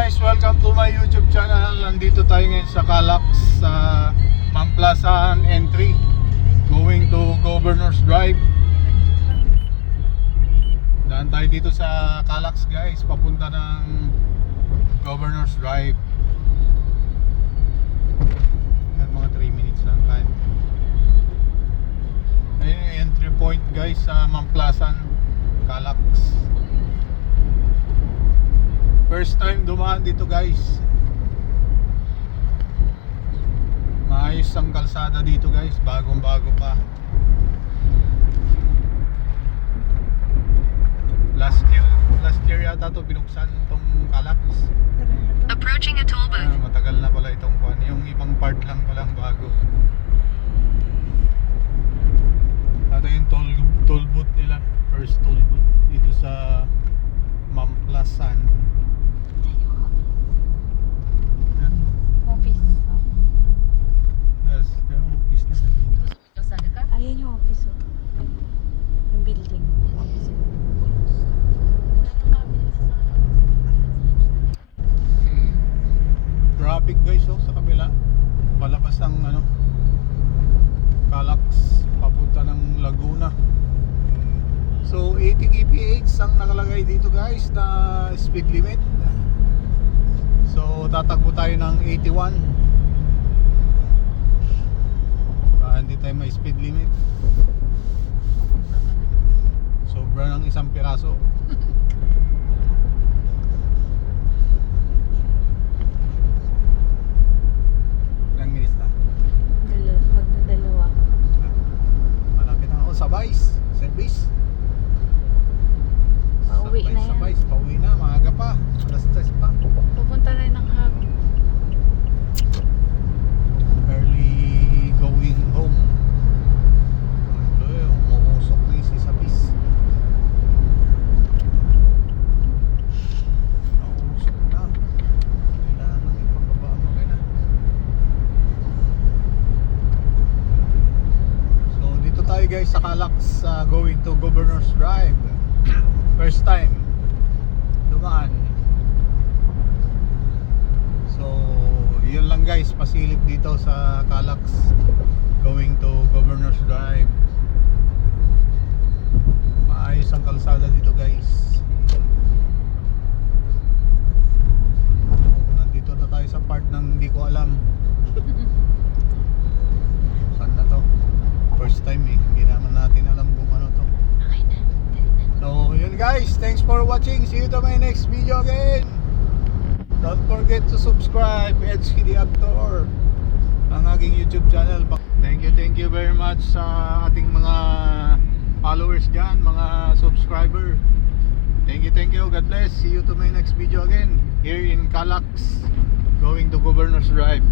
guys, welcome to my YouTube channel. Nandito tayo ngayon sa Calax sa Mamplasan entry going to Governor's Drive. Daan tayo dito sa Calax guys, papunta ng Governor's Drive. Mga 3 minutes lang tayo. Ayun yung entry point guys sa Mamplasan, Calax. First time dumaan dito guys. Maayos ang kalsada dito guys, bagong bago pa. Last year yata to binuksan tong Calax. Approaching a toll booth. Matagal na pala itong kuan. Yung ibang part lang palang bago. Ito yung toll booth nila. First toll booth dito sa Mamplasan. Office. Yes, the office na dito. Kasada ka? Ayan yung office. Oh. Yung building. Office. Traffic guys sa kabila. Palabas ng Calax papunta ng Laguna. So 80 kph ang nakalagay dito guys na speed limit. So tatakbo tayo ng 81 para hindi tayo may speed limit. Sobra ng isang piraso. Ilang minutes na? Magdadalawa. Malapit na ako sa Vice Service. Pauwi na yan. Sa Vice, pauwi na, maaga pa. Alas 3 pa. Pupunta rin ng hapon. Early going home. Umuusok na yung sisabis. Umuusok na. Kailangan nang ipababa ang makina. So dito tayo guys sa Calax, going to Governor's Drive. First time dumaan. So yun lang guys, pasilip dito sa Calax going to Governor's Drive. Maayos ang kalsada dito guys. Nandito na tayo sa part ng hindi ko alam saan na to. First time hindi naman natin alam kung ano to. So yun guys, thanks for watching. See you to my next video again. Don't forget to subscribe, HK The Actor, ang aking YouTube channel. Thank you very much sa ating mga followers dyan, mga subscriber. Thank you, God bless. See you to my next video again here in Calax going to Governor's Drive.